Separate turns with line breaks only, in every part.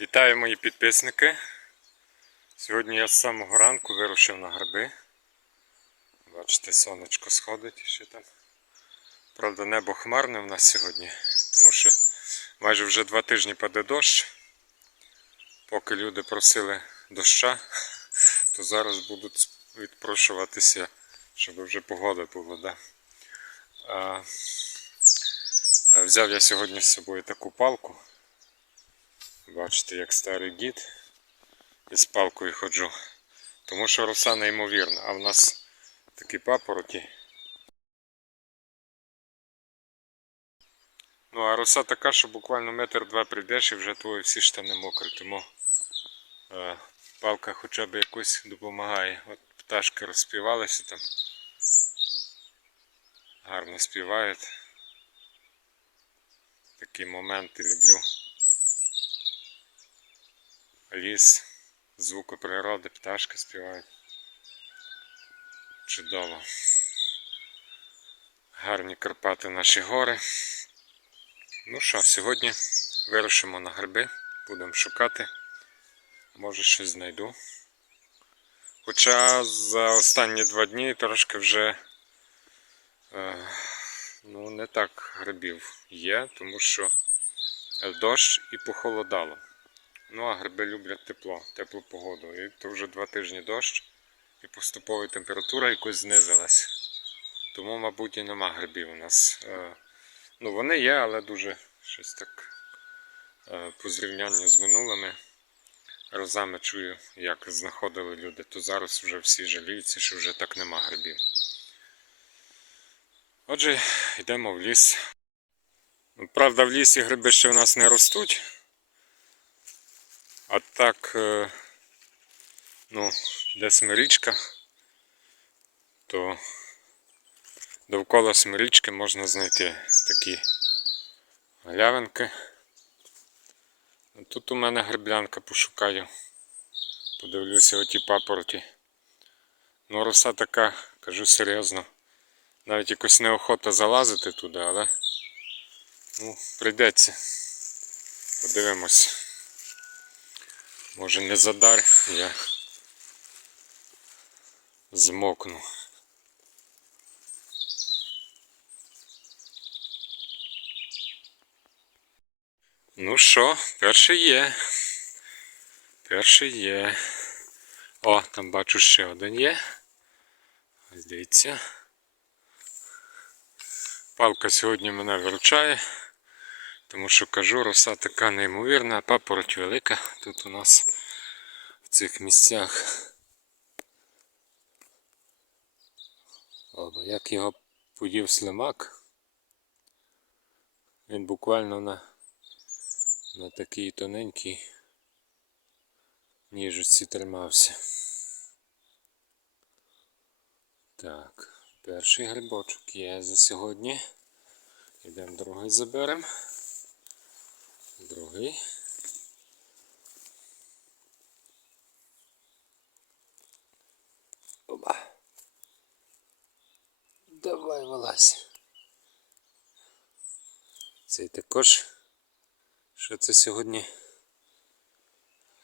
Вітаю мої підписники. Сьогодні я з самого ранку вирушив на гриби. Бачите, сонечко сходить ще там. Правда, небо хмарне в нас сьогодні, тому що майже вже два тижні паде дощ. Поки люди просили доща, то зараз будуть відпрошуватися, щоб вже погода була. Да? А, взяв я сьогодні з собою таку палку. Бачите, як старий дід із палкою ходжу. Тому що роса неймовірна, а в нас такі папороті. Ну, а роса така, що буквально метр-два прийдеш і вже твої всі штани мокрі. Тому е, палка хоча б якось допомагає. От пташки розспівалися там. Гарно співають. Такі моменти люблю ліс, звуки природи, пташки співають. Чудово. Гарні Карпати наші гори. Ну що, сьогодні вирушимо на гриби, будемо шукати. Може щось знайду. Хоча за останні два дні трошки вже е, ну, не так грибів є, тому що дощ і похолодало. Ну, а гриби люблять тепло, теплу погоду. І то вже два тижні дощ, і поступово температура якось знизилась. Тому, мабуть, і нема грибів у нас. Е, Ну, вони є, але дуже щось так е, по зрівнянню з минулими разами чую, як знаходили люди, то зараз вже всі жаліються, що вже так нема грибів. Отже, йдемо в ліс. Правда, в лісі гриби ще в нас не ростуть. А так, е, ну, де смирічка, то довкола смирічки можна знайти такі галявинки. Тут у мене гриблянка пошукаю. Подивлюся оті папороті. Ну, роса така, кажу серйозно. Навіть якось неохота залазити туди, але ну, прийдеться. Подивимось. Може не задар, я змокну. Ну що, перший є. Перший є. О, там бачу ще один є. Ось дивіться. Палка сьогодні мене виручає. Тому що кажу, роса така неймовірна, папороть велика тут у нас в цих місцях. О, як його подів слимак. Він буквально на, на такій тоненькій ніжці тримався. Так, перший грибочок є за сьогодні. Йдемо другий заберемо. Другий. Оба. Давай вилазь. Цей також. Що це сьогодні?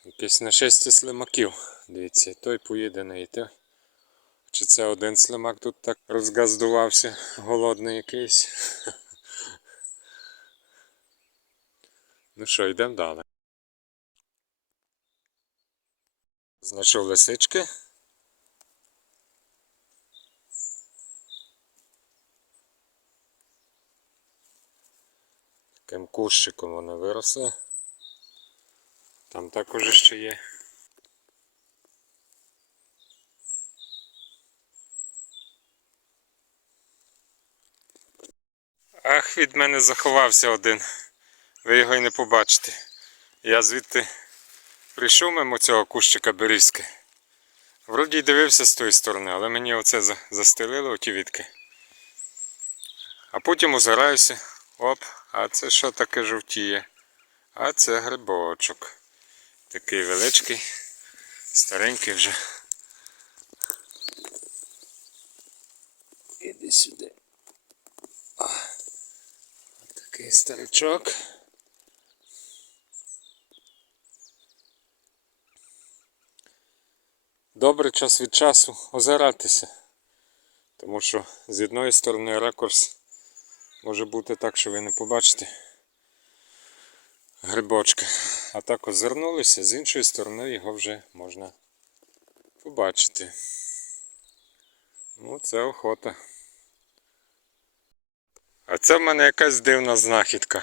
Якесь нашестя слимаків. Дивіться, той поїде на той. Чи це один слимак тут так розгаздувався, голодний якийсь. Ну що, йдемо далі. Знайшов лисички. Таким кущиком вони виросли. Там також ще є. Ах, від мене заховався один. Ви його й не побачите. Я звідти прийшов мимо цього кущика берізки. Вроді й дивився з тої сторони, але мені оце застелило оті відки. А потім озираюся. Оп, а це що таке жовтіє? А це грибочок. Такий величкий, старенький вже. Іди сюди. Такий старичок. Добре час від часу озиратися. Тому що з одної сторони ракурс може бути так, що ви не побачите грибочка. А так озирнулися, з іншої сторони його вже можна побачити. Ну, це охота. А це в мене якась дивна знахідка.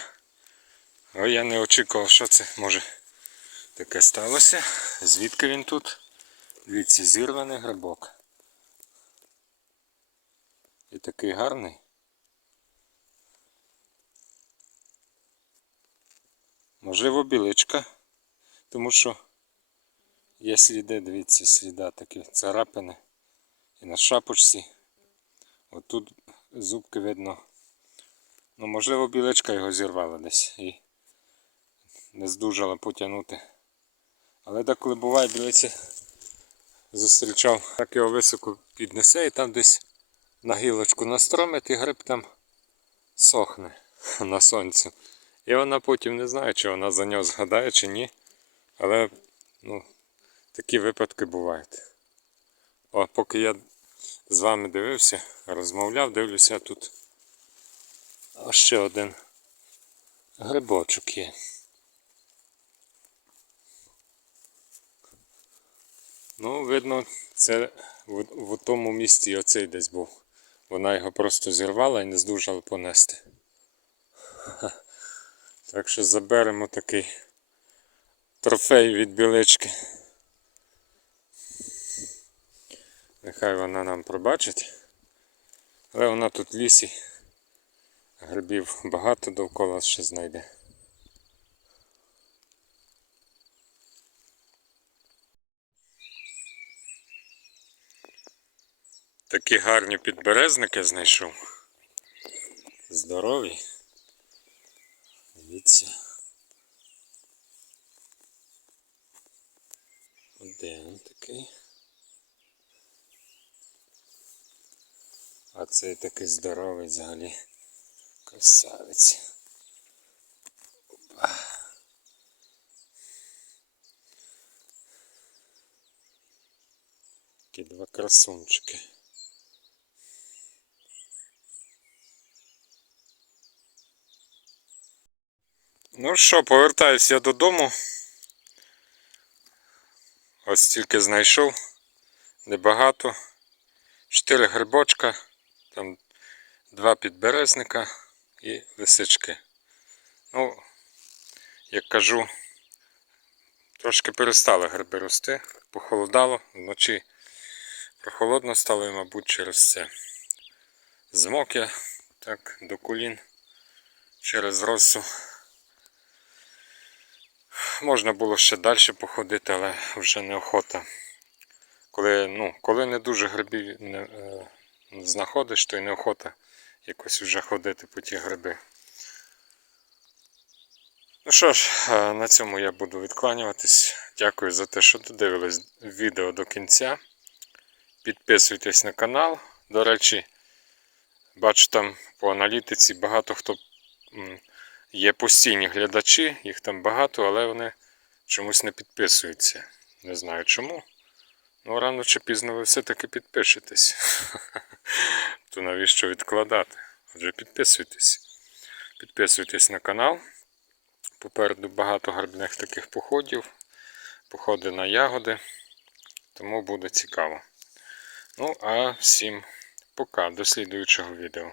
Ой, я не очікував, що це може таке сталося. Звідки він тут? Дивіться, зірваний грибок. І такий гарний. Можливо, біличка, тому що є сліди, дивіться, сліда такі царапини. І на шапочці. Отут зубки видно. Ну, можливо, біличка його зірвала десь і не здужала потягнути. Але деколи буває, дивіться, зустрічав, так його високо піднесе і там десь на гілочку настромить і гриб там сохне на сонці. І вона потім не знає, чи вона за нього згадає, чи ні. Але ну, такі випадки бувають. О, поки я з вами дивився, розмовляв, дивлюся тут. Ще один грибочок є. Ну, видно, це в, в тому місці оцей десь був. Вона його просто зірвала і не здужала понести. Так що заберемо такий трофей від білички. Нехай вона нам пробачить. Але вона тут в лісі. Грибів багато довкола ще знайде. Такі гарні підберезники знайшов. Здорові. Дивіться. Один такий. А цей такий здоровий взагалі. Красавець. Опа. Такі два красунчики. Ну що, повертаюся я додому. Ось тільки знайшов. Небагато. Чотири грибочка, там два підберезника і лисички. Ну, як кажу, трошки перестали гриби рости, похолодало, вночі прохолодно стало і, мабуть, через це. Змок я так до колін через росу. Можна було ще далі походити, але вже неохота. Коли, ну, коли не дуже грибів не, е, знаходиш, то й неохота якось вже ходити по ті гриби. Ну що ж, е, на цьому я буду відкланюватись. Дякую за те, що додивились відео до кінця. Підписуйтесь на канал. До речі, бачу там по аналітиці багато хто є постійні глядачі, їх там багато, але вони чомусь не підписуються. Не знаю чому. Ну, рано чи пізно ви все-таки підпишетесь. То навіщо відкладати? Отже, підписуйтесь. Підписуйтесь на канал. Попереду багато грибних таких походів, походи на ягоди, тому буде цікаво. Ну, а всім пока, до слідуючого відео.